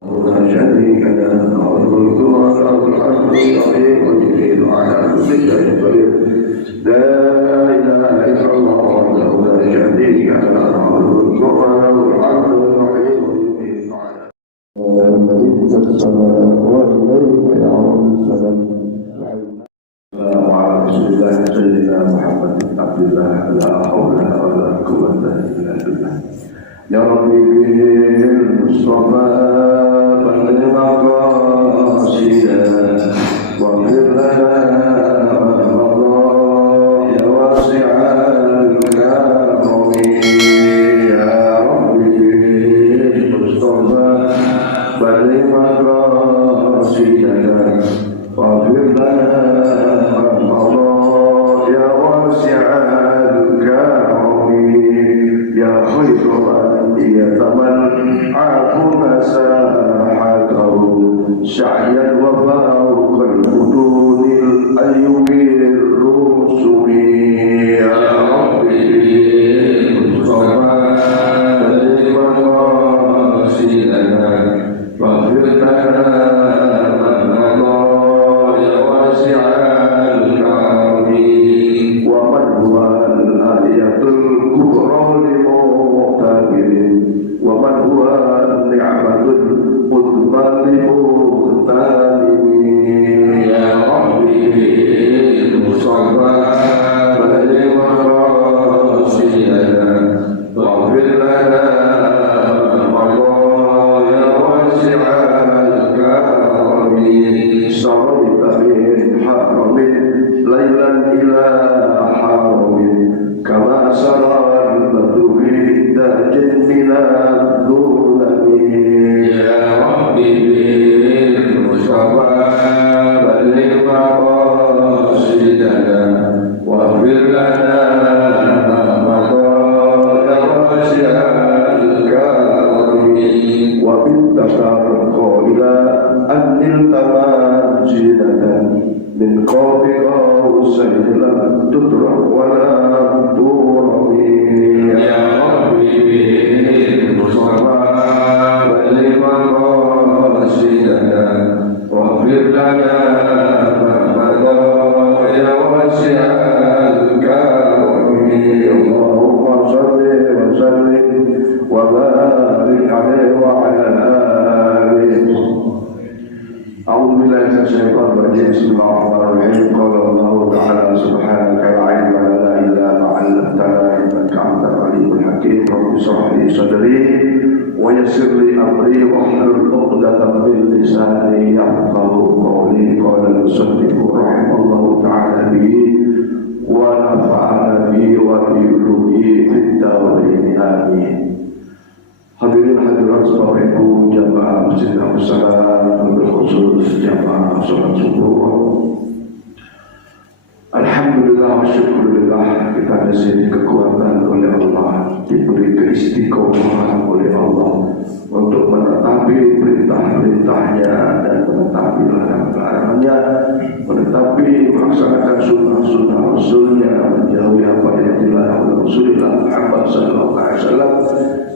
لا شريك له له الملك وله الحمد يحيي ويميت على كل شيء قدير لا اله الا الله وحده لا شريك له له الملك وله الحمد يحيي ويميت على ملك السماء واليك يعود السلام وعلى رسول الله سيدنا محمد بن عبد الله لا حول ولا قوه الا بالله يا ربي بالمصطفى بلغ مقاصدنا واغفر لنا مضى يا واسع الكرم يا ربي بالمصطفى بلغ مقاصدنا واغفر لنا مضى يا واسع الكرم يا خير يتمن عفو مساحته سعيا وفوق الحدود الأيوبين الرسل يا ربي بالمصطفى بلغ مقاصدنا واغفر لنا من مضى يا واسع الكرم ومن هو الآية الكبرى ومن هو النعمة القدمى لمغتنمين يا ربي بالمصطفى بلغ مقاصدنا واغفر لنا مضى يا واسع الكرم صرفت من حرم ليلا إلى حرم كما سرى البدر في دهج من الظلم يا ربي بالمصطفى بلغ مقاصدنا واغفر لنا ما مضى يا واسع الكرم وبالتفرق إلى أن نلت منزلة من قاب قوسين لم تدرك ولا ترم يا ربي بالمصطفى بلغ مقاصدنا واغفر لنا ما مضى يا واسع الكرم اللهم صل وسلم وبارك عليه وعلى آله. أعوذ بالله من الشيطان الرجيم بسم الله الرحمن الرحيم قال الله تعالى سبحانك لا علم لنا إلا ما علمتنا إنك أنت العليم الحكيم رب اشرح لي صدري ويسر لي أمري واحلل عقدة من لساني يفقهوا قولي قال المصنف رحمه الله تعالى به ونفعنا به وبعلومه في الدارين آمين. Hadirin hadirat Bapak Ibu jamaah Masjid Al-Salam berkhusus jamaah sholat subuh. Alhamdulillah wa syukurillah kita disini kekuatan oleh Allah, diberi keistiqomahan oleh Allah untuk menetapi perintah-perintahnya dan menetapi larangan-larangannya, menetapi melaksanakan sunnah-sunnah Rasulnya, menjauhi apa yang dilarang oleh Rasulullah Muhammad SAW.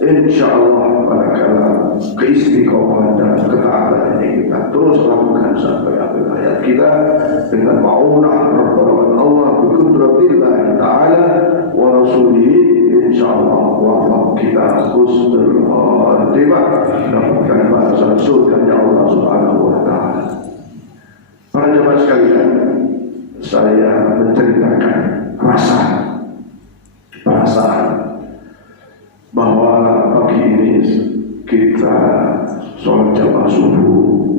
InsyaAllah manakala keistiqomahan dan ketaatan ini kita terus lakukan sampai akhir hayat kita dengan ma'unah pertolongan Allah biqudratillah ta'ala wa rasulihi, insyaallah wafak kita husnul khatimah dapatkan balasan surganya Allah subhanahu wa ta'ala. Para jemaah sekalian, saya menceritakan perasaan bahwa pagi ini kita sholat jamaah subuh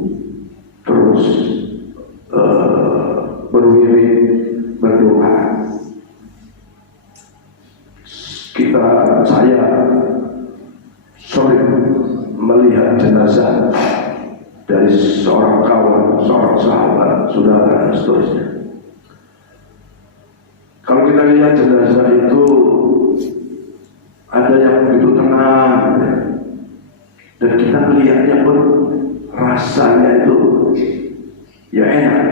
terus berwirid berdoa. Saya sering melihat jenazah dari seorang kawan, seorang sahabat, saudara dan seterusnya. Kalau kita lihat jenazah itu ada yang begitu tenang, dan kita melihatnya pun rasanya itu ya enak.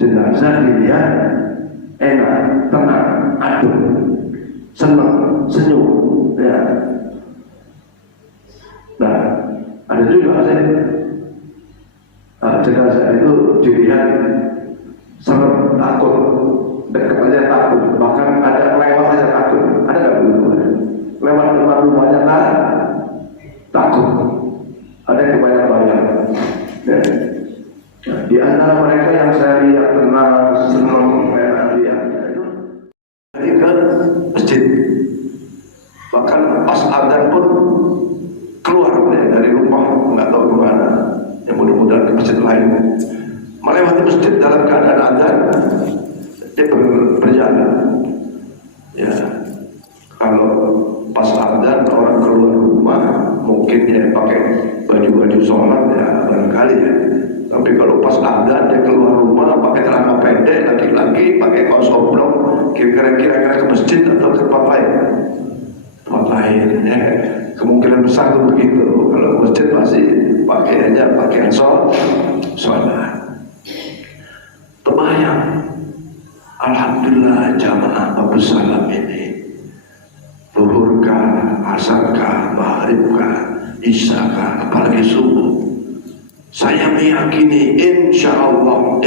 Jenazah dilihat enak, tenang, adem, senang, senyum, ya. Nah, ada juga maksudnya. Nah, jenazah itu dilihat serem, takut, dekat aja takut, bahkan ada lewat aja takut. Ada nggak begitu? Lewat depan rumahnya takut. Ada yang banyak-banyak. Ya. Nah, di antara mereka yang saya lihat tenang, senang, lihat itu ke masjid. Bahkan pas adzan pun keluar dari rumah, nggak tahu kemana. Yang mudah-mudahan ke masjid lain. Melewati masjid dalam keadaan adzan, dia berjalan. Ya, kalau pas adzan orang keluar rumah, mungkin dia pakai baju-baju sholat ya barangkali ya. Tapi kalau pas adzan dia keluar rumah pakai celana pendek, laki-laki pakai kaos oblong, kira-kira ke masjid atau ke tempat lain. Tempat lain ya. Kemungkinan besar itu begitu. Kalau masjid masih pakaiannya pakaian sholat. Terbayang, alhamdulillah jamaah Abu Salam ini zuhurkah, asarkah, maghribkah, isyakah, apalagi subuh. Saya meyakini insya Allah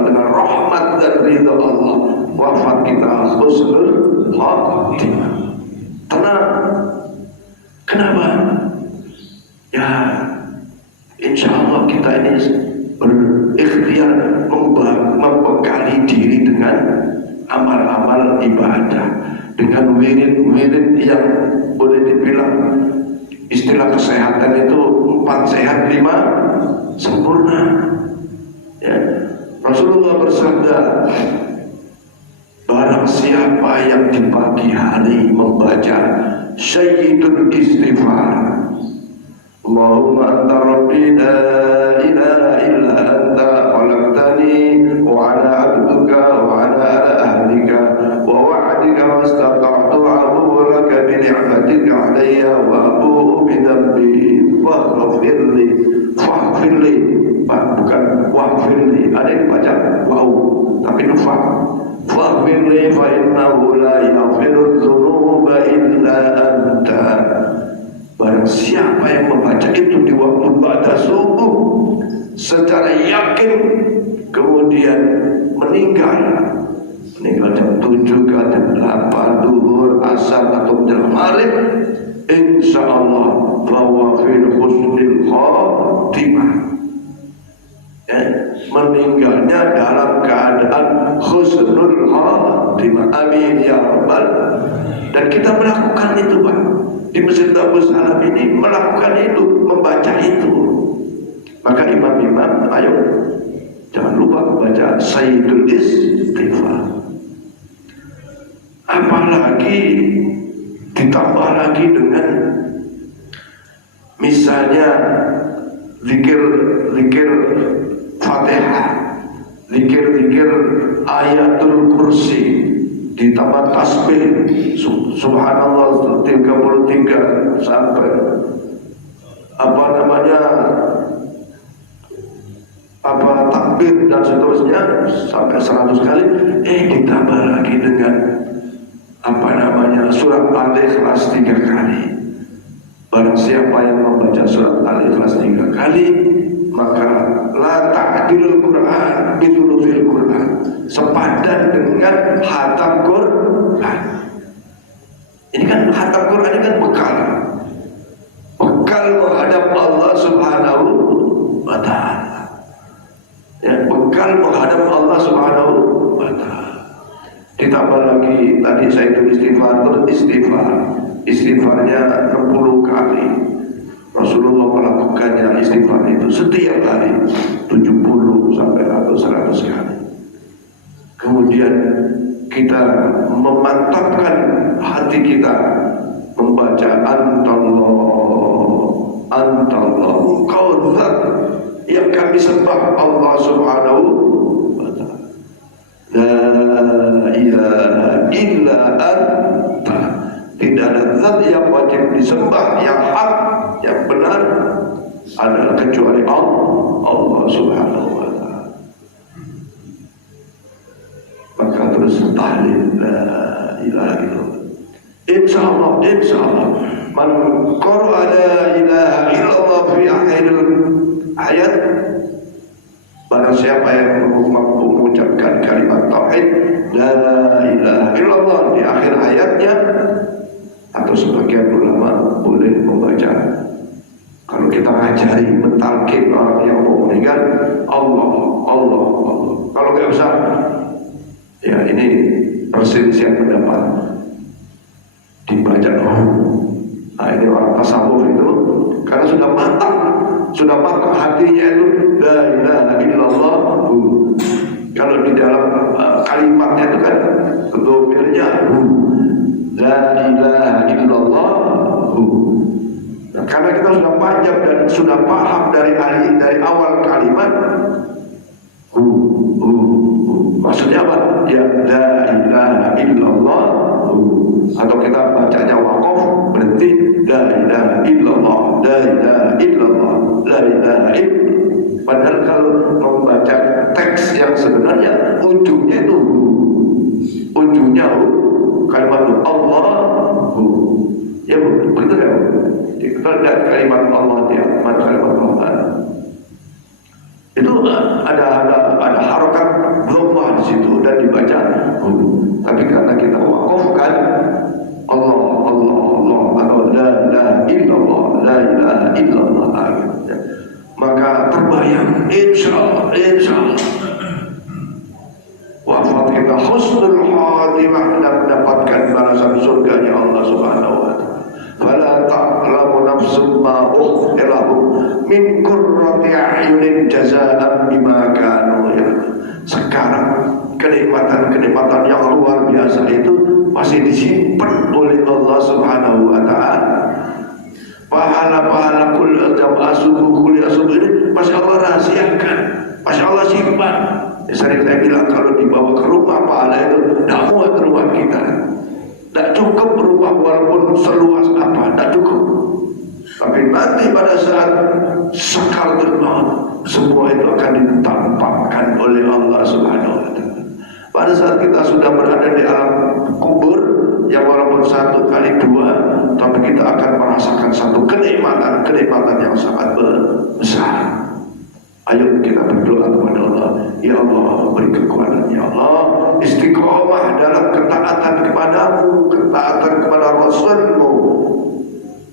dengan rahmat dan ridha Allah wafat kita husnul khatimah. Tenang. Kenapa? Ya, insya Allah kita ini berikhtiar membekali diri dengan amal-amal ibadah, dengan wirid-wirid yang boleh dibilang istilah kesehatan itu 4 sehat 5 sempurna. Ya. Rasulullah bersabda, barang siapa yang di pagi hari membaca Sayyidul Istighfar, Allahumma anta rabbi la ilaha illa anta khalaqtani wa ana abduka wa ana ala ahdika wa wa'adika wa istata'tu abu'u laka bi ni'matika alayya wa abu'u bi dhanbi faghfirli bukan waghfirli, ada yang baca wow tapi itu faghfirli fa innahu la yaghfiru dzunuba illa anta. Barang siapa yang membaca itu di waktu ba'da subuh secara yakin kemudian meninggal jam 7 ke jam 8 duhur, asar atau jam maghrib, insyaallah bahwa fil husnil khatimah. Ya, meninggalnya dalam keadaan husnul khatimah. Amin ya rabbal. Dan kita melakukan itu, Pak. Di Masjid Abu Salam ini melakukan itu, membaca itu. Maka imam-imam, ayo jangan lupa membaca Sayyidul Istighfar. Apalagi ditambah lagi dengan misalnya zikir Fatihah, zikir ayatul kursi, ditambah tasbih subhanallah 33 sampai takbir dan seterusnya sampai 100 kali, ditambah lagi dengan surat Al-Ikhlas 3 kali. Barang siapa yang membaca surat Al-Ikhlas 3 kali, maka la ta'dilul Quran bidulufil Quran, sepadan dengan hatam Quran. Ini kan hatam Quran ini kan bekal menghadap Allah Subhanahu wa ta'ala. Ya, bekal menghadap Allah Subhanahu wa ta'ala. Ditambah lagi tadi saya tulis istighfarnya 60 kali. Rasulullah melakukannya istighfar itu setiap hari 70 sampai 100 kali. Kemudian kita memantapkan hati kita membaca Antallah Engkau zat yang kami sembah Allah Subhanahu wa ta'ala. La ilaha illa anta, tidak ada zat yang wajib disembah, yang hak, yang benar adalah kecuali Allah Subhanahu wa ta'ala. Maka terus tahlil la ilaha illallah. Insyaallah Man qara'a la ilaha illallah fi akhiril ayat, barang siapa yang mengucapkan kalimat tauhid la ilaha illallah di akhir ayatnya, atau sebagian ulama boleh membaca, kalau kita ngajari mentalkin orang yang mau meninggal, Allah, Allah, Allah. Kalau nggak usah, ya ini perselisihan pendapat, dibaca dulu. Nah ini orang tasawuf itu karena sudah matang hatinya itu la ilaha illallah. Kalau di dalam kalimatnya itu kan domirnya la ilaha illallah. Nah, karena kita sudah panjang dan sudah paham dari awal kalimat maksudnya apa? Ya la ilaha illallah. Atau kita bacanya waqaf berhenti la ilaha illallah, la ilaha illallah, la ilaha illallah. Padahal kalau membaca teks yang sebenarnya ujungnya itu kalimat Allah. Ya betul ya. Kita lihat kalimat Allah dia, mana kalimat Allah. Itu ada harokat dhammah di situ dan dibaca. Tapi karena kita wakafkan Allah, Allah, Allah atau la ilaha illallah, la ilaha illallah, maka terbayang insyaallah wafat kita husnul khatimah dan mendapatkan balasan surganya Allah Subhanahu wa taala. Fala ta'lamu nafsum ma ukhfira lahum min qurrati a'yunin jazaa'an bima kanu ya'malun. Sekarang kenikmatan yang luar biasa itu masih disimpan oleh Allah Subhanahu wa taala. Pahala-pahala kuliah subuh ini masih Allah rahasiakan, masih Allah simpan. Ya, sering saya bilang kalau dibawa ke rumah pahala itu tidak muat rumah kita, tidak cukup rumah walaupun seluas apa, tidak cukup. Tapi nanti pada saat sakaratul maut semua itu akan ditampakkan oleh Allah Subhanahu wa taala. Pada saat kita sudah berada di alam kubur, yang walaupun 1 kali 2, tapi kita akan merasakan satu kenikmatan yang sangat besar. Ayo kita berdoa kepada Allah, ya Allah beri kekuatan, ya Allah istiqomah dalam ketaatan kepadamu, ketaatan kepada Rasulmu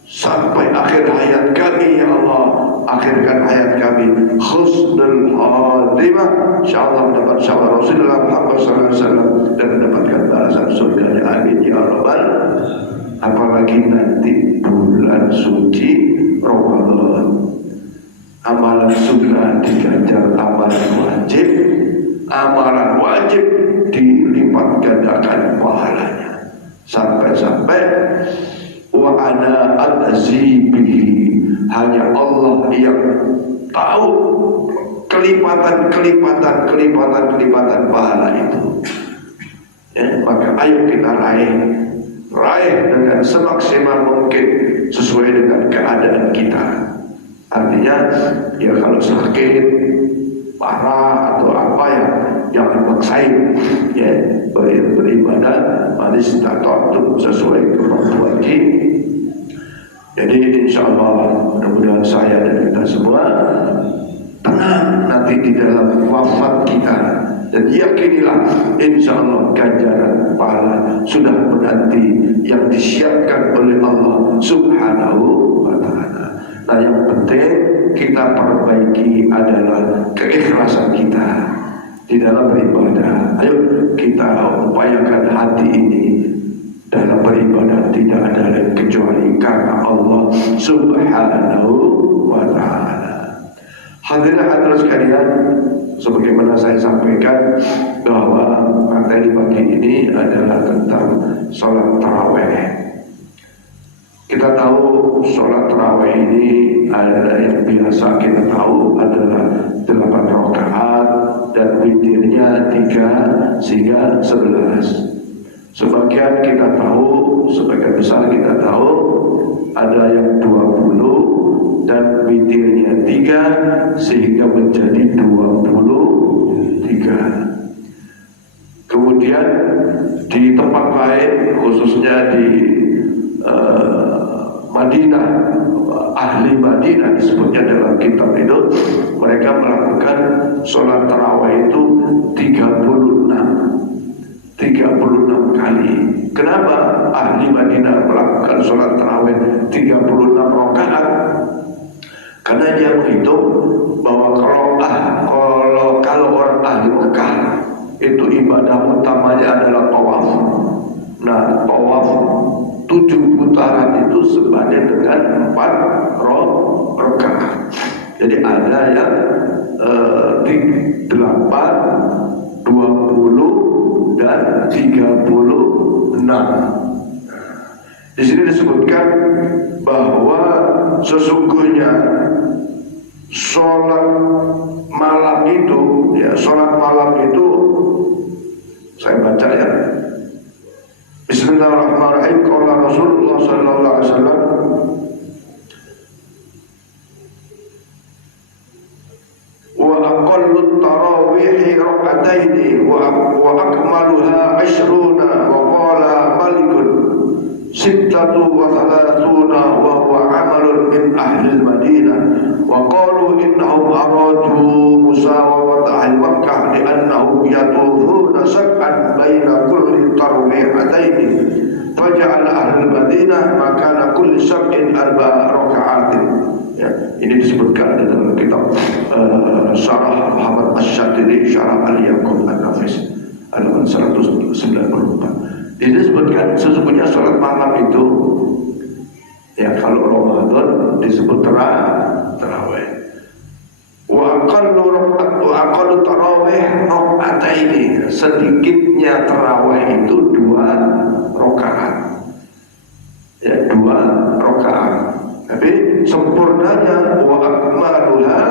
sampai akhir hayat kami, ya Allah. Akhirkan hayat kami husnul khatimah, insyaallah mendapat syafaat Rasulullah Muhammad SAW dan mendapatkan balasan surganya, amin ya rabbal. Apalagi nanti bulan suci Ramadan, amalan sunnah diganjar amalan wajib dilipat gandakan pahalanya, sampai wa ana al-azibihi, hanya Allah yang tahu kelipatan pahala itu. Ya, maka ayo kita raih dengan semaksimal mungkin sesuai dengan keadaan kita. Artinya ya kalau sakit parah atau apa ya jangan maksain, ya beribadah manis tatok sesuai kemampuan kita. Jadi insya Allah mudah-mudahan saya dan kita semua tenang nanti di dalam wafat kita, dan yakinilah insya Allah ganjaran pahala sudah menanti yang disiapkan oleh Allah Subhanahu wa ta'ala. Nah yang penting kita perbaiki adalah keikhlasan kita di dalam beribadah. Ayo kita upayakan hati ini dalam beribadah tidak ada lain kecuali karena Allah Subhanahu wa ta'ala. Hadirin sekalian, sebagaimana saya sampaikan bahwa materi pagi ini adalah tentang sholat tarawih. Kita tahu sholat tarawih ini adalah yang biasa kita tahu adalah 8 rakaat dan witirnya 3 sehingga 11. Sebagian kita tahu, sebagian besar kita tahu ada yang 20 dan witirnya 3 sehingga menjadi 23. Kemudian di tempat lain khususnya di Madinah, ahli Madinah disebutnya dalam kitab itu, mereka melakukan sholat tarawih itu 36 kali. Kenapa ahli Madinah melakukan sholat tarawih 36 rakaat? Karena dia menghitung bahwa kalau orang ahli Mekah itu ibadah utamanya adalah tawaf. Nah, tawaf 7 putaran itu sebanyak dengan 4 rakaat. Jadi ada yang 8, 20 dan 36. Di sini disebutkan bahwa sesungguhnya sholat malam itu, saya baca ya. Bismillahirrahmanirrahim. Qala Rasulullah sallallahu alaihi wasallam, wa aqallu tarawih rak'ataini wa akmaluha 20 wa qala malikun 36 wa huwa amalun min ahli al-Madinah wa qalu innahum aradu musawawata ahli Makkah li'annahum yatufuna sab'an baina kulli tarwihataini faja'ala ahli al-Madinah makana kulli sab'in 4 raka'atin. Ya, ini disebutkan di dalam kitab Syarah Muhammad Asy-Syatiri, Syarah Al-Yaqub An-Nafis halaman 194. Ini disebutkan sesungguhnya sholat malam itu, ya kalau Ramadan disebut tarawih. Wa aqallu tarawih rak'ataini, sedikitnya tarawih itu 2 rakaat. Ya, 2 rakaat. Tapi sempurnanya wa akmaluha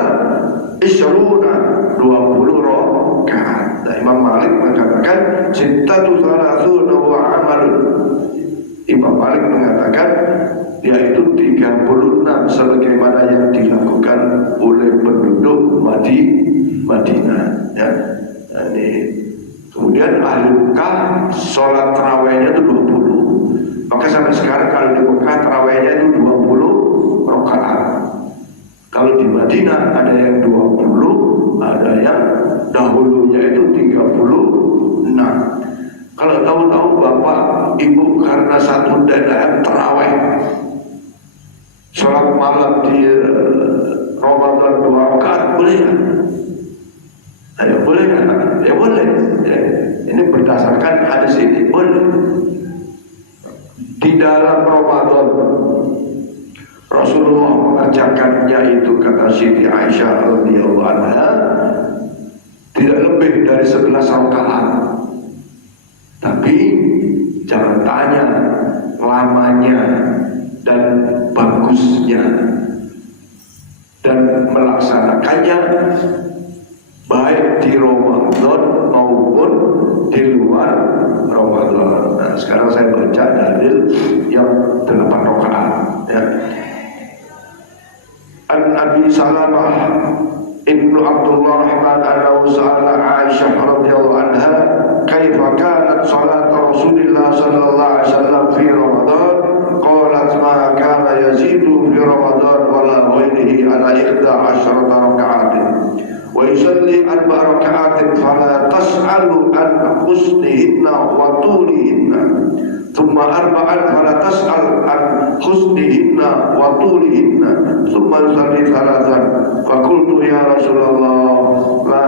20 rakaat. Nah, Imam Malik mengatakan sittatu salasuna wa amalun. Imam Malik mengatakan yaitu 36 sebagaimana yang dilakukan oleh penduduk Madinah. Ya. Nah, ini kemudian ahli Mekah sholat tarawihnya itu 20. Maka sampai sekarang kalau di Mekah tarawihnya itu 20 rakaat. Kalau di Madinah ada yang 20, ada yang dahulunya itu 36. Kalau tahu-tahu Bapak Ibu karena satu dadakan tarawih sholat malam di Ramadan 2 rakaat, boleh kan? Ayo, boleh kan? Ya boleh. Ya, ini berdasarkan hadis ini boleh. Di dalam Ramadan Rasulullah mengerjakannya itu, kata Siti Aisyah radhiyallahu anha, tidak lebih dari 11 rakaat. Tapi jangan tanya lamanya dan bagusnya, dan melaksanakannya baik di Ramadan maupun di luar Ramadan. Nah, sekarang saya baca dalil yang 8 rakaat. Ya. An Abi Salamah Ibnu Abdullah Rahman annahu sa'ala Aisyah radhiyallahu anha kaifa kanat salat Rasulullah sallallahu alaihi wasallam fi Ramadan, qalat ma kana yazidu fi Ramadan wala ghairihi ala 11 raka'atin wa yusalli 4 raka'atin fala tas'alu an husnihinna wa tulihinna thumma 4 fala tas'al an husnihinna wa tulihinna thumma yusalli 3 fa qultu ya Rasulullah la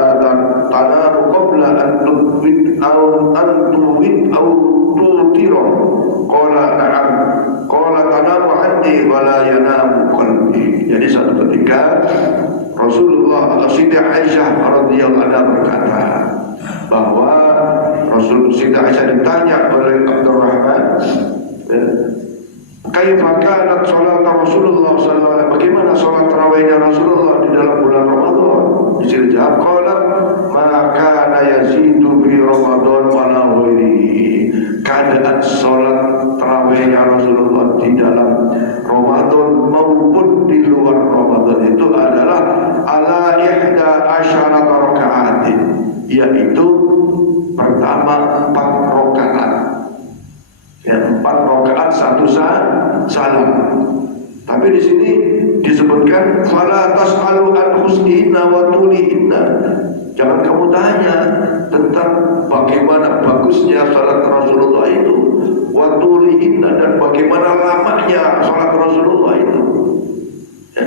tanamu qabla an tuwid aw tutira qala na'am qala tanamu anni wa la yanamu qalbi. Jadi suatu ketika Rasulullah Siti Aisyah radhiyallahu anha berkata bahwa Siti Aisyah ditanya oleh Abdurrahman, kaifa kanat salat Rasulullah sallallahu alaihi wasallam, bagaimana salat tarawihnya Rasulullah di dalam bulan Ramadan? Disuruh jawab, qala ma kana yazidu fi Ramadan wala ghairihi. Keadaan salat tarawihnya Rasulullah di dalam Ramadan maupun di luar Ramadan itu adalah ala 11 raka'atin, yaitu pertama 4 rakaat. Ya, 4 rakaat salam. Tapi di sini disebutkan fala tas'alu an husnihinna wa tulihinna. Jangan kamu tanya tentang bagaimana bagusnya salat Rasulullah itu, wa tulihinna, dan bagaimana lamanya salat Rasulullah itu. Ya,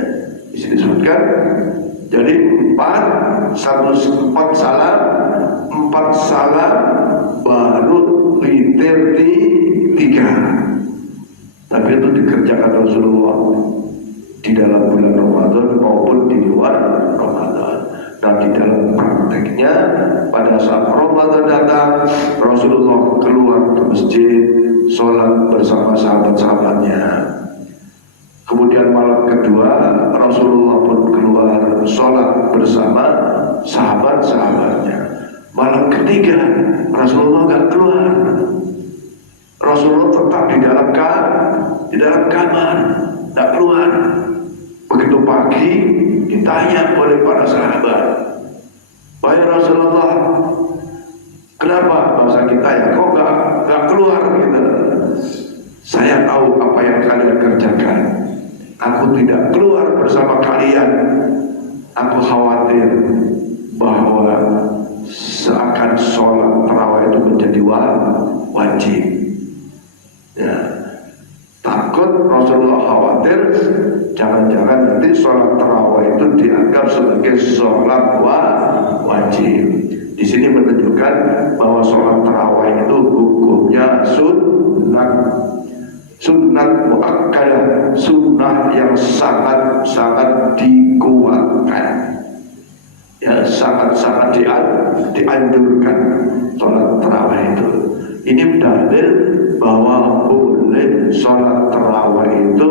di sini disebutkan jadi empat salam baru witir tiga. Tapi itu dikerjakan Rasulullah di dalam bulan Ramadan maupun di luar Ramadan. Dan di dalam prakteknya pada saat Ramadan datang, Rasulullah keluar ke masjid sholat bersama sahabat-sahabatnya. Kemudian malam kedua Rasulullah pun keluar sholat bersama sahabat-sahabatnya. Malam ketiga Rasulullah nggak keluar. Rasulullah tetap di dalam kamar, tidak keluar. Begitu pagi ditanya oleh para sahabat, "Wahai Rasulullah, kenapa bahasa kita ya kok nggak keluar gitu?" "Saya tahu apa yang kalian kerjakan. Aku tidak keluar bersama kalian. Aku khawatir bahwa seakan sholat tarawih itu menjadi wajib. Ya, takut Rasulullah khawatir jangan-jangan nanti sholat tarawih itu dianggap sebagai sholat wajib. Di sini menunjukkan bahwa sholat tarawih itu hukumnya sunnat muakkadah, sunnah yang sangat dikuatkan. Ya, sangat dianjurkan sholat tarawih itu. Ini dalil bahwa boleh sholat tarawih itu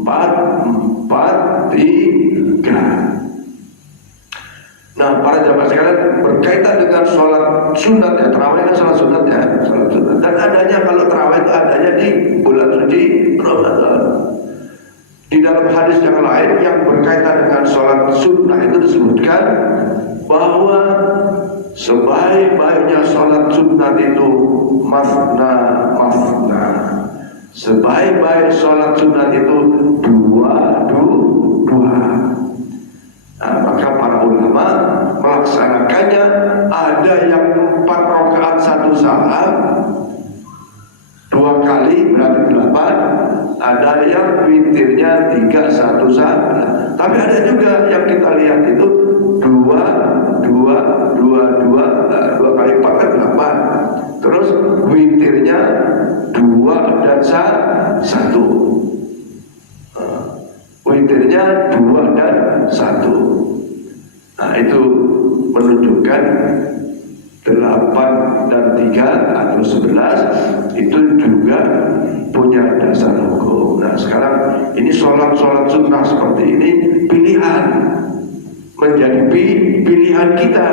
4-4-3. Nah, para jamaah sekalian, berkaitan dengan sholat sunat ya, tarawih kan sholat sunat ya, sholat sunat. Dan adanya kalau tarawih itu adanya di bulan suci Ramadan. Di dalam hadis yang lain yang berkaitan dengan sholat sunnah itu disebutkan bahwa sebaik-baiknya sholat sunnah itu masna. Sebaik-baik sholat sunnah itu dua. Nah, maka para ulama melaksanakannya ada yang 4 rakaat 1 salam, 2 kali berarti 8. Ada yang witirnya 3 1 salam. Tapi ada juga yang kita lihat itu 2 kali 4 kan 8. Terus witirnya 2 dan 1. Witirnya 2 dan 1. Nah, itu menunjukkan 8 dan 3 atau 11 itu juga punya dasar hukum. Nah, sekarang ini sholat sunnah seperti ini pilihan, menjadi pilihan kita.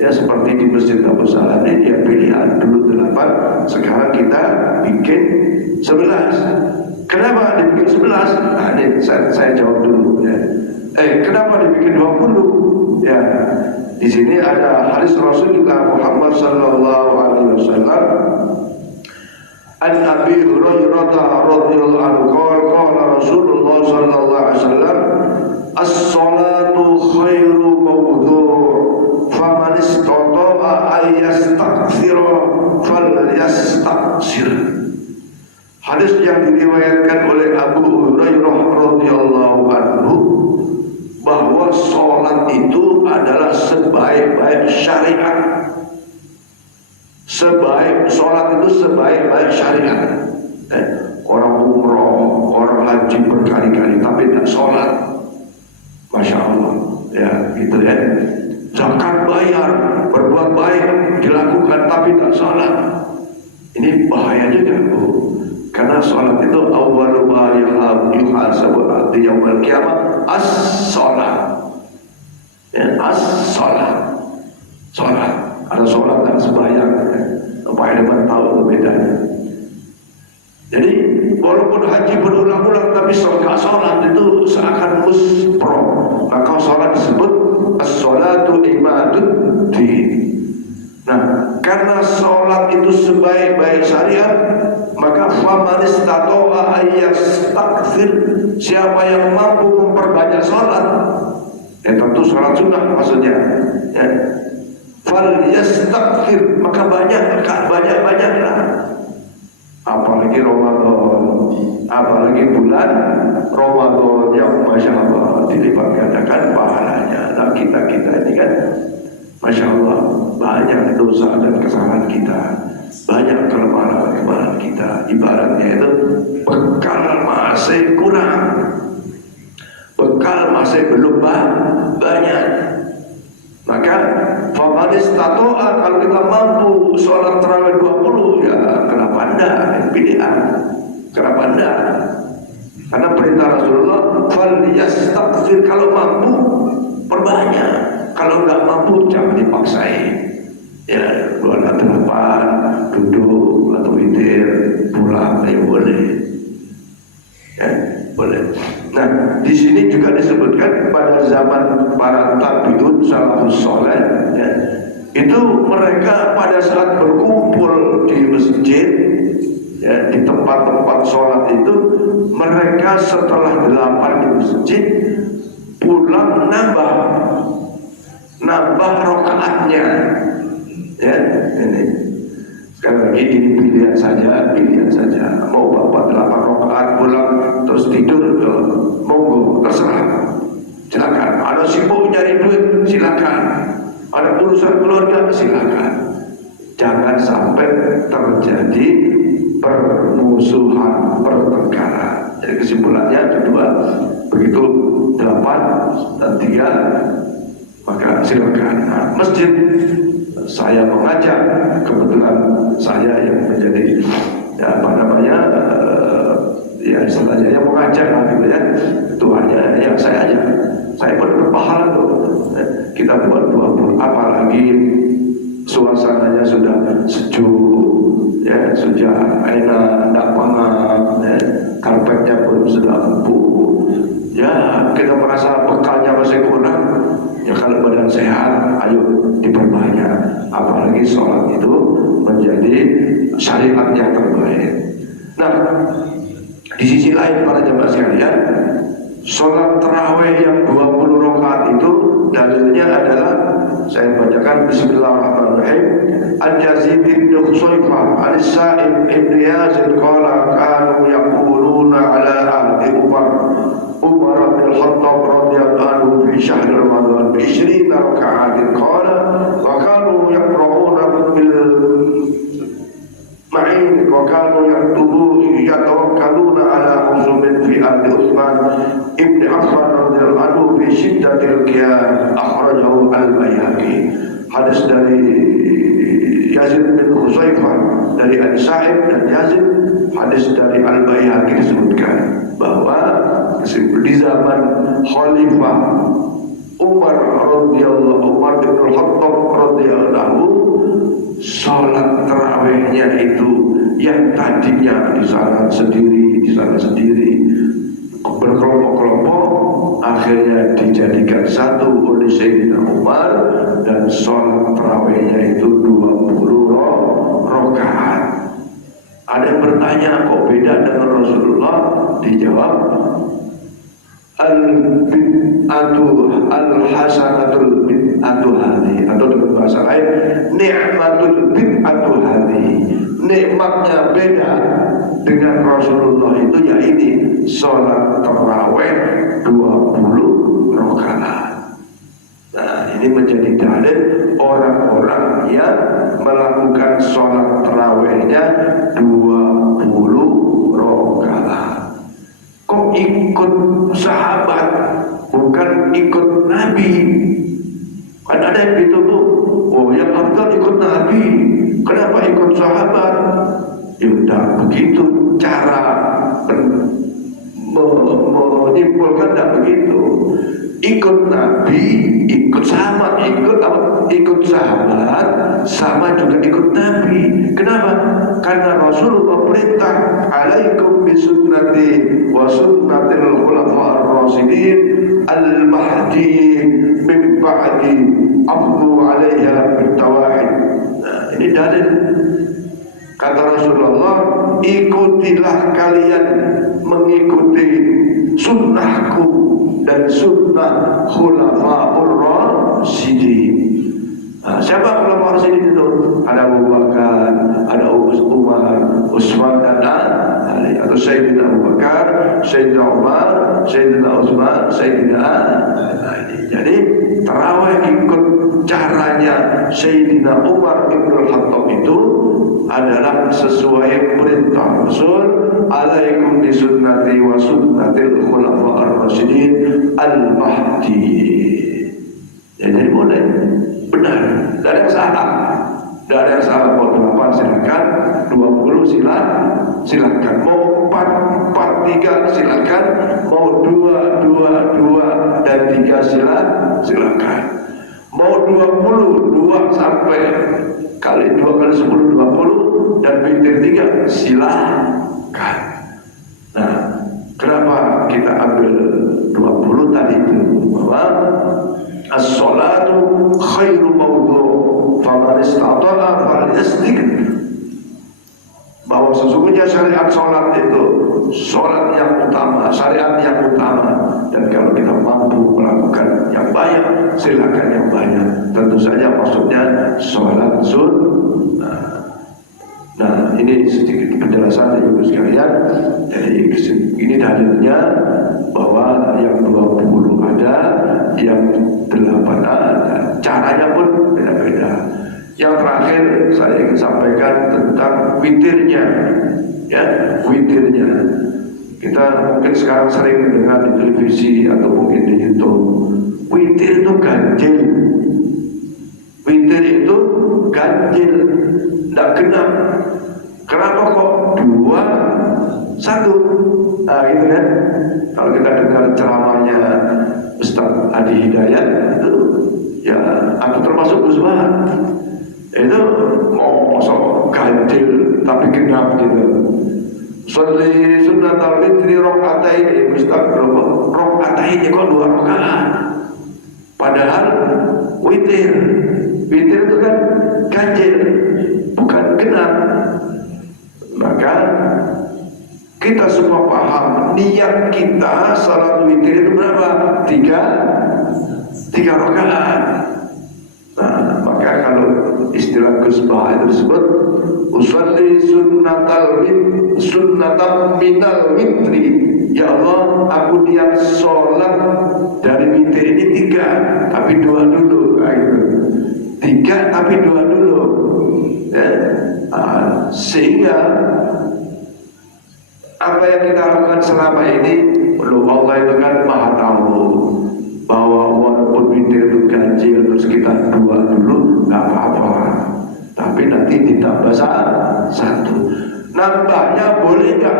Ya, seperti di Masjid Abu Salam ini ya pilihan, dulu 8, sekarang kita bikin 11. Kenapa dibikin 11? Nah, ini saya jawab dulu ya. Kenapa dibikin 20? Ya, di sini ada hadis Rasulullah Muhammad sallallahu alaihi wasallam. An Abi Hurairah radhiyallahu anhu qala Rasulullah sallallahu alaihi wasallam, as-salatu khairu mawdu', faman istata'a an yastakthira falyastaksir. Hadis yang diriwayatkan oleh Abu Hurairah radhiyallahu anhu bahwa sholat itu adalah sebaik-baik syariat. Sholat itu sebaik-baik syariat. Orang umroh, orang haji berkali-kali tapi tidak sholat, masya Allah, ya gitu ya. Zakat bayar, berbuat baik dilakukan tapi tidak sholat. Ini bahaya juga, Bu. Karena sholat itu awwalu ma yuhasabu abdi yaumil qiyamah as-sholat. Ya, as-sholat. Sholat. Ada sholat dan sembahyang. Apa yang dapat tahu itu bedanya. Jadi walaupun haji berulang-ulang tapi sholat itu seakan muspro. Maka sholat disebut as-sholatu imaduddin. Nah, Karena sholat itu sebaik-baik syariat, maka faman istata'a ayyastakfir, siapa yang mampu memperbanyak sholat, ya tentu sholat sunnah maksudnya, ya, fal yastakfir, maka banyak-banyaklah. Apalagi Ramadan, apalagi bulan Ramadan yang Masya Allah dilipat gandakan pahalanya. Nah kita ini kan Masya Allah banyak dosa dan kesalahan kita, banyak kelemahan kita. Ibaratnya itu bekal masih kurang, bekal masih belum banyak. Maka faman istata'a, kalau kita mampu sholat tarawih 20, ya kenapa enggak, pilihan, kenapa enggak? Karena perintah Rasulullah fal yastaghfir, kalau mampu perbanyak, kalau enggak mampu jangan dipaksain. Ya 2/8 duduk atau witir pulang, ya boleh, ya boleh. Nah, di sini juga disebutkan pada zaman para tabi'un salafus saleh, ya, itu mereka pada saat berkumpul di masjid, ya, di tempat-tempat sholat itu, mereka setelah 8 di masjid pulang nambah rakaatnya, ya. Ini sekali lagi ini pilihan saja. Mau bapak 8 rakaat pulang terus tidur, monggo, terserah, silakan. Ada sibuk nyari duit, silakan. Ada urusan keluarga, silakan. Jangan sampai terjadi permusuhan, pertengkaran. Jadi kesimpulannya kedua, begitu 8 dan 3, maka silakan. Nah, masjid saya mengajak, kebetulan saya yang menjadi ya istilahnya yang mengajak gitu ya, ketuanya yang saya ajak. Saya pun berpahala tuh. Kita buat 20, apalagi suasananya sudah sejuk, ya, sudah enak, tidak pengap, ya, karpetnya pun sudah empuk. Ya, kita merasa bekalnya masih kurang. Ya kalau badan sehat, ayo diperbanyak. Apalagi sholat itu menjadi syariat yang terbaik. Nah, di sisi lain para jemaah sekalian, sholat tarawih yang 20 rakaat itu dalilnya adalah, saya bacakan Bismillahirrahmanirrahim. Al-Yazid bin Khusaifah Al-Sa'ib ibn Yazid qala kanu yaquluna ala ahdi Umar bin Khattab radhiyallahu anhu fi syahr Ramadan bi 20 raka'atin qala wa kanu yaqra'una bil ma'in wa kanu yatawakkaluna ala uzumin fi ahdi Utsman ibn Affan radhiyallahu anhu fi syiddatil qiyam, akhrajahu al-Baihaqi. Hadis dari Yazid bin Khusaifah dari Al-Sa'ib dan Yazid, hadis dari Al-Baihaqi disebutkan bahwa di zaman Khalifah Umar bin Khattab radhiyallahu, sholat tarawihnya itu yang tadinya di sana sendiri berkelompok-kelompok, akhirnya dijadikan satu oleh Sayyidina Umar, dan sholat tarawihnya itu 20 rakaat. Ada yang bertanya, kok beda dengan Rasulullah? Dijawab, al-bid'atu al-hasanatul bid'atu hadhi, atau dengan bahasa lain, ni'matul bid'atu hadhi. Nikmatnya beda dengan Rasulullah itu, ya ini sholat tarawih 20 rakaat. Nah, ini menjadi dalil orang-orang yang melakukan sholat tarawihnya 20 rakaat. Kok ikut sahabat, bukan ikut Nabi? Kan ada yang gitu tuh, oh yang afdal ikut Nabi, kenapa ikut sahabat? Ya udah begitu cara menyimpulkan, tidak begitu. Ikut Nabi, ikut sahabat, ikut sahabat sama juga ikut Nabi. Kenapa? Karena Rasulullah perintah, alaikum bisunnati wa sunnatil khulafa'ir rasyidin al-mahdi min ba'di, afdu 'alaiha bitawahid. Nah, Ini dalil. Kata Rasulullah, ikutilah kalian mengikuti sunnahku dan sunnah khulafaur rasyidin. Siapa khulafaur rasyidin itu? Ada Abu Bakar, ada Umar, Utsman dan Ali, atau Sayyidina Abu Bakar, Sayyidina Umar, Sayyidina Utsman, Sayyidina Ali. Jadi tarawih ikut caranya Sayyidina Umar Ibn Khattab itu adalah sesuai perintah Rasul, alaikum bisunnati wa sunnatil khulafa'ir rasyidin al-mahdiyyin. Jadi boleh, benar, tidak ada yang salah. Tidak ada yang salah. Mau 8 silakan, 20 silakan, mau 4, 3 silakan, mau 2, dan 3 silakan. Mau 20, 2 sampai kali 2 kali 10, 20, dan witir 3 silakan. Nah, kenapa kita ambil 20 tadi itu? Bahwa as-salatu khairu mawdu' faman istata'a falyasdik. Bahwa sesungguhnya syariat sholat itu sholat yang utama, syariat yang utama. Dan kalau kita mampu melakukan yang banyak, silakan yang banyak. Tentu saja maksudnya sholat sunnah. Nah, ini sedikit penjelasan Ibu sekalian. Jadi ini dalilnya bahwa yang 20 ada, yang 8 ada. Caranya pun beda-beda. Yang terakhir saya ingin sampaikan tentang witirnya, ya, witirnya. Kita mungkin sekarang sering mendengar di televisi atau mungkin di YouTube. Witir itu ganjil. Witir itu ganjil, tidak genap. Kenapa kok 2, 1? Nah, itu kan. Kalau kita dengar ceramahnya Ustaz Adi Hidayat itu, ya, aku termasuk Gus Bahan. Itu mosok ganjil tapi genap gitu. Sholli sunnatal witri rakaataini, Ustaz berapa? Rakaataini kok 2 rakaat. Padahal witir itu kan ganjil, bukan genap. Maka kita semua paham niat kita salat witir itu berapa? 3 rakaat. Nah, maka kalau istilah Gus Baha itu disebut usolli sunnatam minal witri. Ya Allah, aku niat sholat dari witir ini 3, tapi 2 dulu. 3 tapi 2 dulu, ya. Sehingga apa yang kita lakukan selama ini, Allah itu kan maha tahu bahwa walaupun witir itu ganjil terus kita 2 dulu nggak apa-apa, tapi nanti ditambah 1. Nambahnya boleh nggak?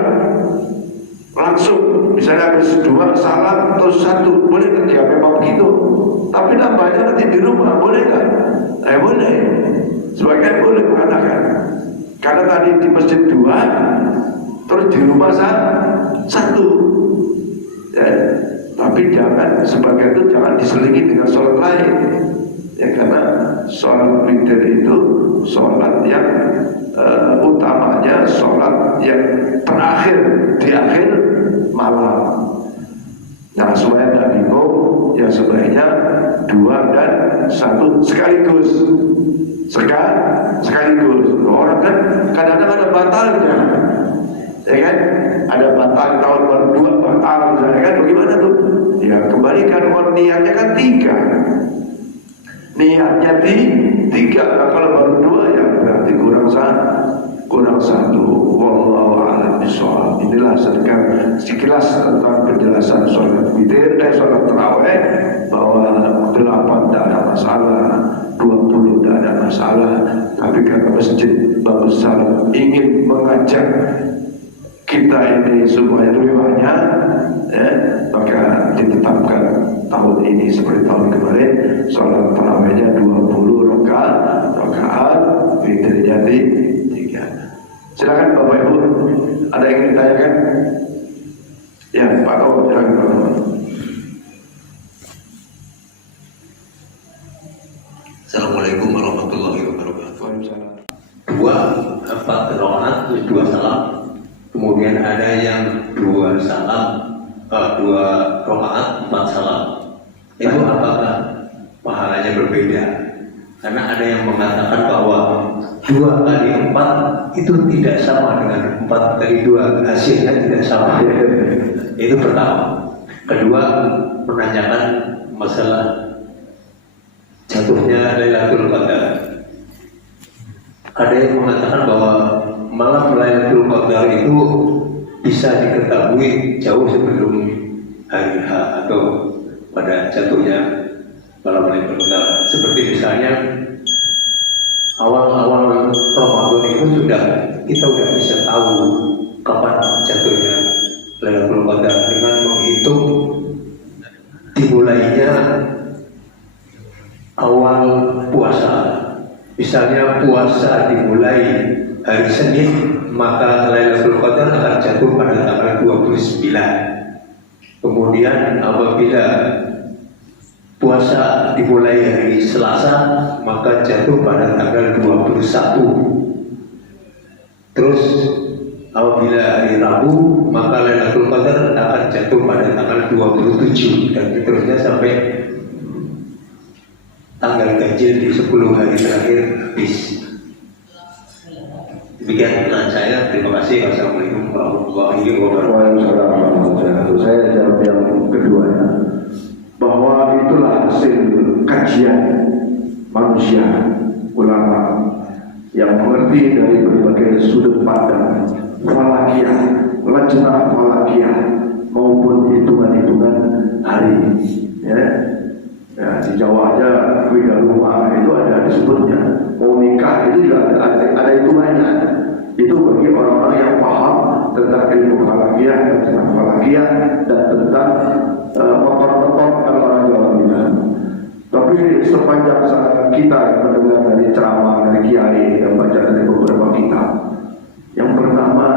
Langsung misalnya habis 2 salam terus 1, boleh kan? Ya memang begitu. Tapi nambahnya nanti di rumah boleh nggak? Boleh. Sebagian boleh mengatakan, karena tadi di masjid 2, terus di rumah 1. Ya, tapi jangan, sebagian itu jangan diselingi dengan sholat lain. Ya, karena sholat witir itu sholat yang utamanya, sholat yang terakhir di akhir malam. Nah, supaya tidak bingung, ya sebaiknya 2 dan 1 sekaligus. Sekaligus. Orang kan kadang-kadang ada batalnya, ya kan? Ada batal tahun baru 2 batal, ya kan? Bagaimana tuh? Ya kembalikan, niatnya kan 3. Niatnya 3. Nah, kalau baru 2 ya berarti kurang 1. Wallahu a'lam bishawab. Inilah sekilas tentang penjelasan sholat witir, sholat tarawih, bahwa 8 tidak ada masalah, 20 tidak ada masalah. Tapi karena Masjid Babus Salam ingin mengajak kita ini supaya lebih banyak, ya, maka ditetapkan tahun ini seperti tahun kemarin sholat tarawihnya 20 rakaat, witirnya 3. Silakan Bapak Ibu, ada yang ingin ditanyakan? Ya, Pak Om, silakan Pak Om. Assalamualaikum warahmatullahi wabarakatuh. Waalaikumsalam. dua salam. Kemudian ada yang dua salam, dua rakaat 4 salam. Itu apakah pahalanya berbeda? Karena ada yang mengatakan bahwa 2 kali 4 itu tidak sama dengan 4 kali 2, hasilnya tidak sama. Itu pertama. Kedua, menanyakan masalah jatuhnya Lailatul Qadar. Ada yang mengatakan bahwa malam Lailatul Qadar itu bisa diketahui jauh sebelum hari H atau pada jatuhnya malam Lailatul Qadar. Seperti misalnya awal-awal Ramadan itu kita sudah bisa tahu kapan jatuhnya Lailatul Qadar dengan menghitung dimulainya awal puasa. Misalnya puasa dimulai hari Senin, maka Lailatul Qadar akan jatuh pada tanggal 29. Kemudian apabila puasa dimulai hari Selasa, maka jatuh pada tanggal 21. Terus apabila hari Rabu, maka Lailatul Qadar akan jatuh pada tanggal 27 dan seterusnya sampai tanggal ganjil di 10 hari terakhir habis. Demikian pertanyaan saya. Terima kasih. Wassalamualaikum warahmatullahi wabarakatuh. Saya jawab yang kedua ya, bahwa itulah hasil kajian manusia, ulama yang mengerti dari berbagai sudut pandang falakiyah, lajnah falakiyah maupun hitungan-hitungan hari ya. Ya, di Jawa aja beda rumah itu ada disebutnya, mau nikah itu juga ada hitungannya. Itu bagi orang-orang yang paham tentang ilmu falakiyah, tentang falakiyah dan tentang motor-motor kalau orang Jawa bilang. Tapi sepanjang saat kita mendengar dari ceramah dari kiai yang baca dari beberapa kitab, yang pertama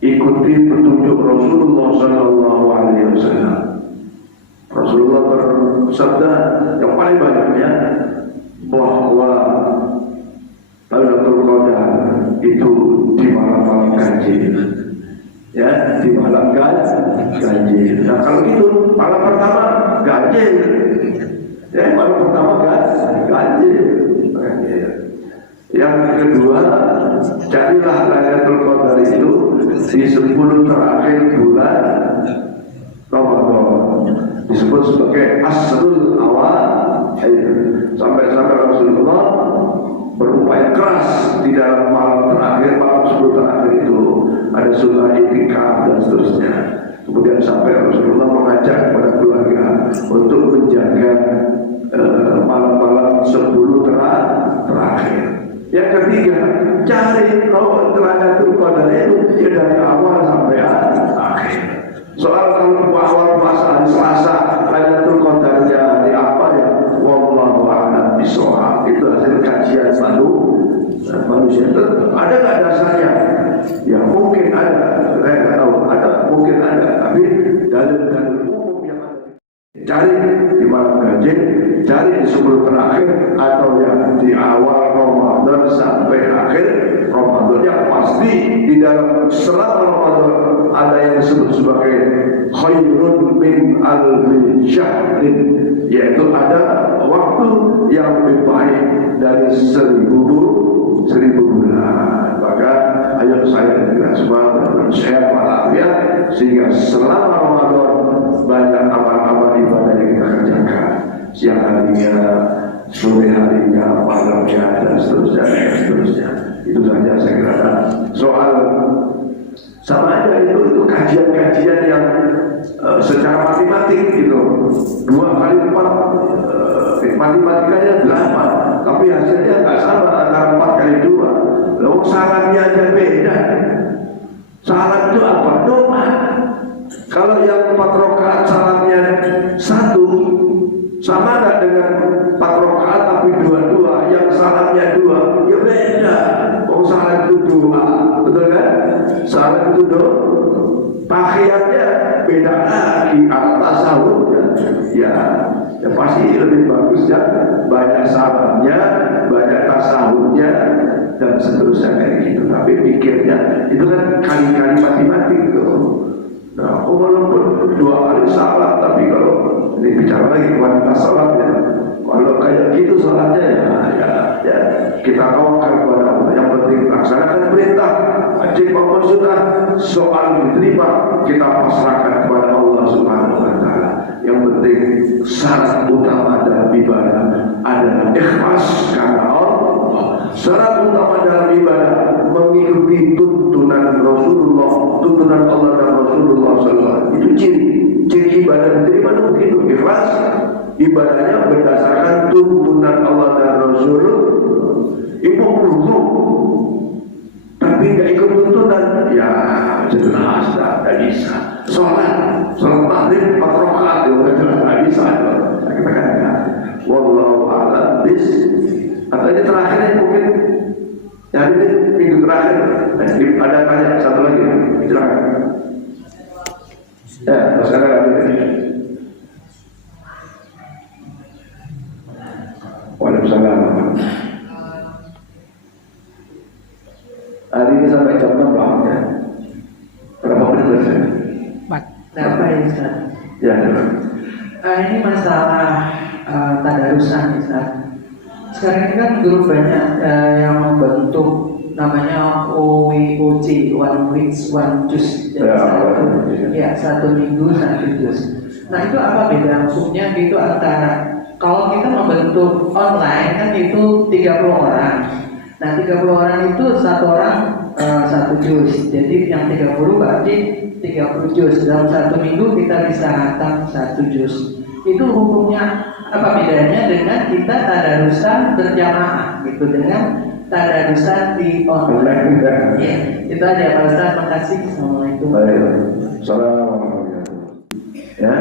ikuti petunjuk Rasulullah SAW. Rasulullah bersabda yang paling banyaknya bahwa Lailatul Qadar itu di malam-malam ganjil, ya, di malam ganjil. Nah kalau gitu malam pertama ganjil, ya, malam pertama ganjil. Yang kedua, carilah Lailatul Qadar itu di 10 terakhir bulan Ramadan, disebut sebagai asrul awal. Sampai-sampai Rasulullah berupaya keras di dalam malam terakhir, malam 10 terakhir itu ada sunnah itikaf dan seterusnya. Kemudian sampai Rasulullah mengajak kepada keluarga untuk menjaga malam-malam 10 terakhir. Yang ketiga, cari Lailatul Qadar itu ya dari awal sampai akhir. Soal kalau awal puasa hari Selasa, Lailatul Qadarnya hari apa ya? Wallahu a'lam bishawab. Itu hasil kajian manusia. Ada nggak dasarnya? Ya mungkin ada, saya nggak tahu. Ada, mungkin ada. Tapi dalil-dalil umum yang ada. Cari di malam ganjil, cari di 10 terakhir, atau yang di awal Ramadan sampai akhir Ramadan. Yang pasti di dalam selama Ramadan ada yang disebut sebagai khairun min alfi syahrin, yaitu ada waktu yang lebih baik dari 1000 bulan. Maka ayo saya dan semua sehat walafiat sehingga selama Ramadan banyak amal-amal ibadah yang kita kerjakan, siang harinya, sore harinya, malamnya dan seterusnya. Itu saja saya kira. Soal sama aja itu kajian-kajian yang secara matematik gitu. 2 kali 4 matematikanya 8, tapi hasilnya nggak sama antara 4 kali 2. Lalu syaratnya aja beda. Syarat itu apa? Doa. Kalau yang 4 rakaat syaratnya 1, sama nggak dengan 4 rakaat tapi 2 yang syaratnya 2? Ya beda. Oh syarat itu 2, betul kan? Syarat itu doa. Tahiyatnya beda lagi, tasawufnya ya pasti lebih bagus bagusnya, banyak salamnya, banyak tasawufnya, dan seterusnya kayak gitu. Tapi pikirnya itu kan kali-kali mati-mati gitu. Nah, walaupun 2 kali salat, tapi kalau ini bicara lagi kualitas salat ya, kalau kayak gitu salatnya ya kita tawakkal kepada Allah. Yang penting laksanakan perintah, wajib maupun sunnah. Soal diterima kita pasrahkan kepada Allah Subhanahu wa Ta'ala. Yang penting syarat utama dalam ibadah adalah ikhlas karena Allah. Syarat utama dalam ibadah mengikuti tuntunan Rasulullah, tuntunan Allah dan Rasulullah SAW. Itu ciri ibadah diterima itu begitu, ikhlas. Ibadahnya berdasarkan tuntunan Allah dan Rasul. Ibu wudu tapi nggak ikut tuntunan, ya jelas nggak bisa. Sholat maghrib 4 rakaat ya udah jelas nggak bisa. Kita kan wallahu a'lam atau ini terakhir mungkin ya ini minggu terakhir. Ada tanya satu lagi, silakan. Ya, sekarang lagi. Waalaikumsalam. Hari ini sampai jam 6 ya. Berapa menit selesai? Berapa ya Ustaz? Ya. Ini masalah tadarusan Ustaz. Sekarang ini kan grup banyak yang membentuk namanya OWOC, One Week One Juice. Ya, 1 minggu 1 juz. Nah itu apa beda hukumnya gitu antara kalau kita membentuk online kan itu 30 orang. Nah 30 orang itu 1 orang 1 juz. Jadi yang 30 berarti 30 juz. Dalam 1 minggu kita bisa hatam 1 juz. Itu hukumnya apa bedanya dengan kita tadarusan berjamaah gitu, dengan tadarusan di online? Ya, itu aja Pak Ustaz. Makasih. Assalamualaikum. Assalamualaikum. Ya,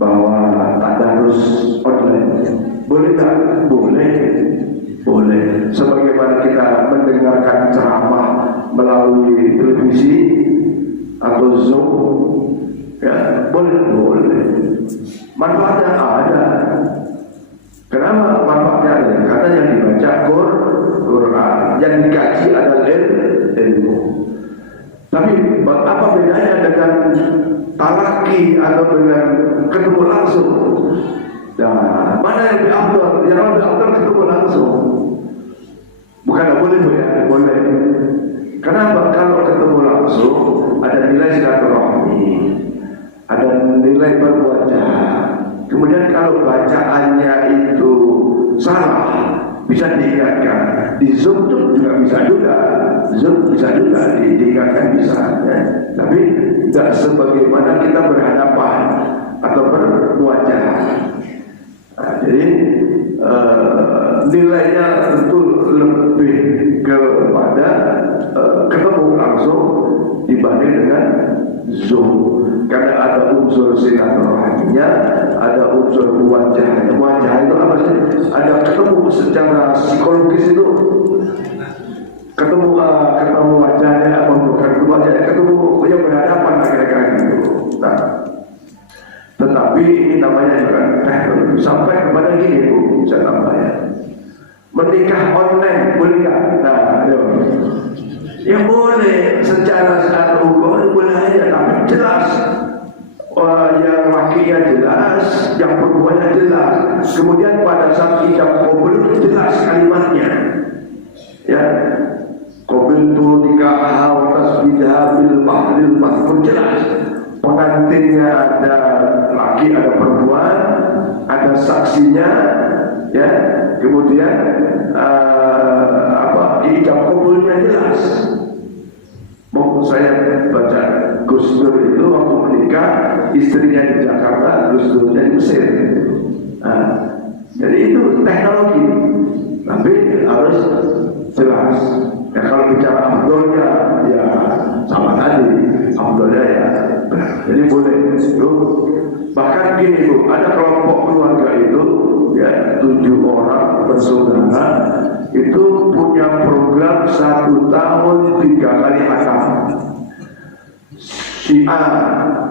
bahwa tadarus online boleh tak? Boleh. Sebagaimana kita mendengarkan ceramah melalui televisi atau Zoom, ya boleh. Manfaatnya ada. Kenapa manfaatnya ada? Karena yang dibaca Quran, yang dikaji adalah ilmu. Tapi apa bedanya dengan talaki atau dengan ketemu langsung? Nah, mana yang lebih afdal? Yang lebih afdal ketemu langsung. Bukan boleh ya, boleh. Kenapa? Kalau ketemu langsung ada nilai silaturahmi, ada nilai berwajah. Kemudian kalau bacaannya itu salah, bisa diingatkan. Di Zoom juga bisa diingatkan bisa. Ya. Tapi tidak sebagaimana kita berhadapan atau berwajah. Nah, jadi nilainya tentu lebih kepada ketemu langsung dibanding dengan Zoom. Karena ada unsur silaturahminya, ada unsur wajahnya. Wajah itu apa sih? Ada ketemu secara psikologis itu, ketemu wajahnya, bukan wajahnya, ketemu yang berhadapan kira-kira gitu. Nah, tetapi ini namanya juga teknologi. Sampai kepada gini Bu, saya tambah ya. Menikah online boleh nggak? Nah, ya boleh secara hukum boleh aja, tapi jelas. Yang lakinya jelas, yang perempuannya jelas. Kemudian pada saat ijab qabul itu jelas kalimatnya. Ya, qabul tu nikah wa tasbihah bil bahril mazkur jelas. Pengantinnya ada laki, ada perempuan, ada saksinya, ya. Kemudian ijab qabulnya jelas. Mau saya baca Gus Dur itu waktu menikah, istrinya di Jakarta, Gus Durnya di Mesir. Nah, jadi itu teknologi, tapi harus jelas. Ya kalau bicara abdolnya, ya sama tadi, abdolnya ya. Jadi boleh. Bahkan gini Bu, ada kelompok keluarga itu, ya 7 orang bersaudara, itu punya program 1 tahun 3 kali hatam. Si A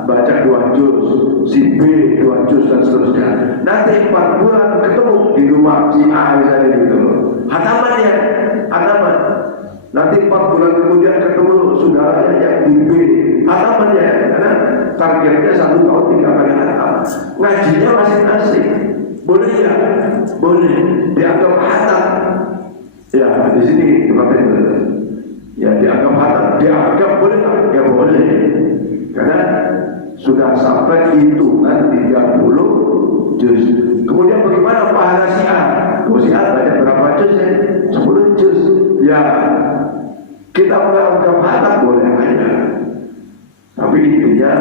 baca 2 juz, si B 2 juz dan seterusnya. Nanti 4 bulan ketemu si A misalnya gitu. Hatamannya, hataman. Nanti 4 bulan kemudian ketemu saudaranya yang di B, hatamannya, karena targetnya 1 tahun 3 kali hatam. Ngajinya masing-masing. Boleh ya? Boleh. Dianggap hatam. Ya, di sini tempatnya boleh. Ya, dianggap hatam. Dianggap boleh tak? Ya boleh. Karena sudah sampai hitungan 30 juz. Kemudian bagaimana pahala si A? Si A banyak berapa juz ya? 10 juz. Ya, kita menganggap hatam boleh aja. Tapi intinya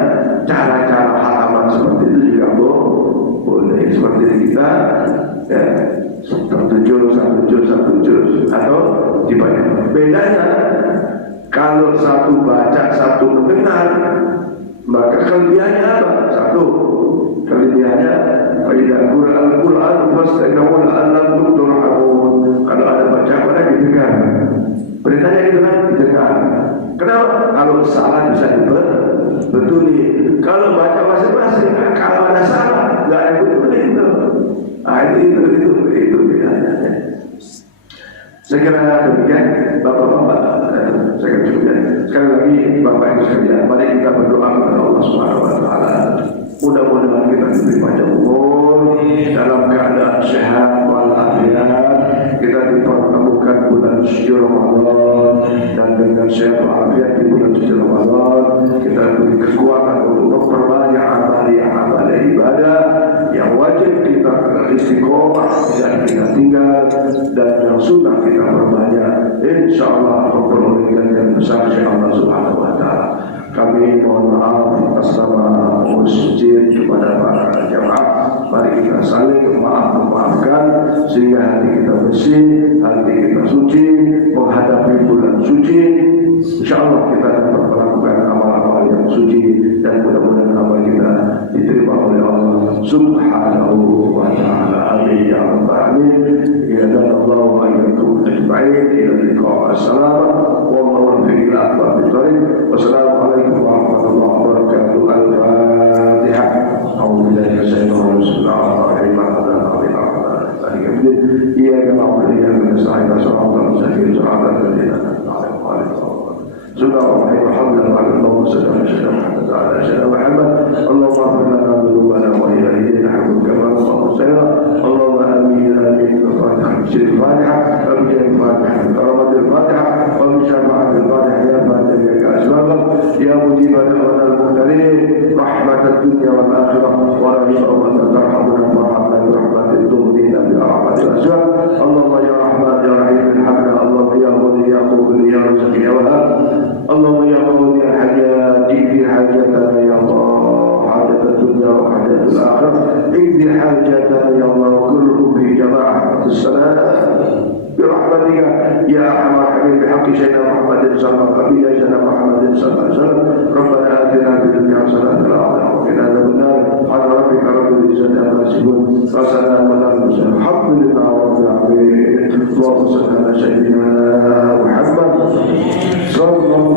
cara-cara hataman seperti itu juga boleh. Seperti kita ya, 1 juz atau dibanyak. Bedanya kalau satu baca, satu mendengar, maka kelebihannya apa? 1, kelebihannya faidah Al-Quran fastaqimul annakum turhamun. Kalau ada bacaan didengar, beritanya itu kan didengar. Kenapa? Kalau salah bisa dibetuli. Kalau baca masing-masing, kalau ada salah nggak ada betulin itu. Nah itu bedanya. Saya kira demikian Bapak-bapak, saya kira sekali lagi Bapak Ibu sekalian, mari kita berdoa kepada Allah Subhanahu Wa Taala. Mudah-mudahan kita diberi panjang umur dalam keadaan sehat walafiat. Kita dipertemukan bulan suci Ramadan dan dengan sehat walafiat di bulan suci Ramadan kita diberi kekuatan untuk memperbanyak amal ibadah yang wajib kita istiqomah dan kita tinggal dan yang sunnah kita perbanyak. Insyaallah memperoleh yang besar dari Allah Subhanahu Wa Taala. Kami mohon maaf atas nama masjid kepada para jamaah. Mari kita saling memaafkan sehingga hati kita bersih, hati kita suci menghadapi bulan suci. Insyaallah kita dapat melakukan amal-amal yang suci dan mudah-mudahan amal kita diterima oleh Allah Subhanahu Wa Taala. Amin ya rabbal alamin. Ya Allah wa iyyakum ajma'in. Ila liqa. Assalamu warahmatullahi wabarakatuh. Wassalamualaikum warahmatullahi wabarakatuh. Al-Fatihah. A'udzubillahi minasyaitonir rajim. Iyyaka na'budu wa iyyaka nasta'in. Shiratal mustaqim. Shiratal ladzina an'amta 'alaihim. Subhanallah walhamdulillah wa sallallahu alaihi wa Muhammad. Allahumma ighfir lana dhunubana wa ilaina hamdu kama qala. Allahumma amin amin. Al-Fatihah. Al-Fatihah. Al-Fatihah. وبشفاعة الفاتحة يا فاتح يا أسباب يا مجيب دعوة المرسلين رحمة الدنيا والآخرة ولا يشعر أن ترحمنا فرحمنا برحمة تغنينا برحمة الأسباب. اللهم يا رحمن يا رحيم ارحمنا. اللهم يا غني يا قوي يا رزق يا وهاب. اللهم يا قوي يا حياة اقضي حاجتنا يا الله، حاجة الدنيا وحاجة الآخرة. اقضي حاجتنا يا الله كلهم في جماعة الصلاة برحمتك يا ارحم الراحمين بحق سيدنا محمد صلى الله عليه وسلم. ربنا اتنا في الدنيا حسنه وفي الاخره وقنا عذاب النار. على ربك رب العزه عما يصفون وسلام على المرسلين الحمد لله رب العالمين. اللهم صل على سيدنا محمد صلى الله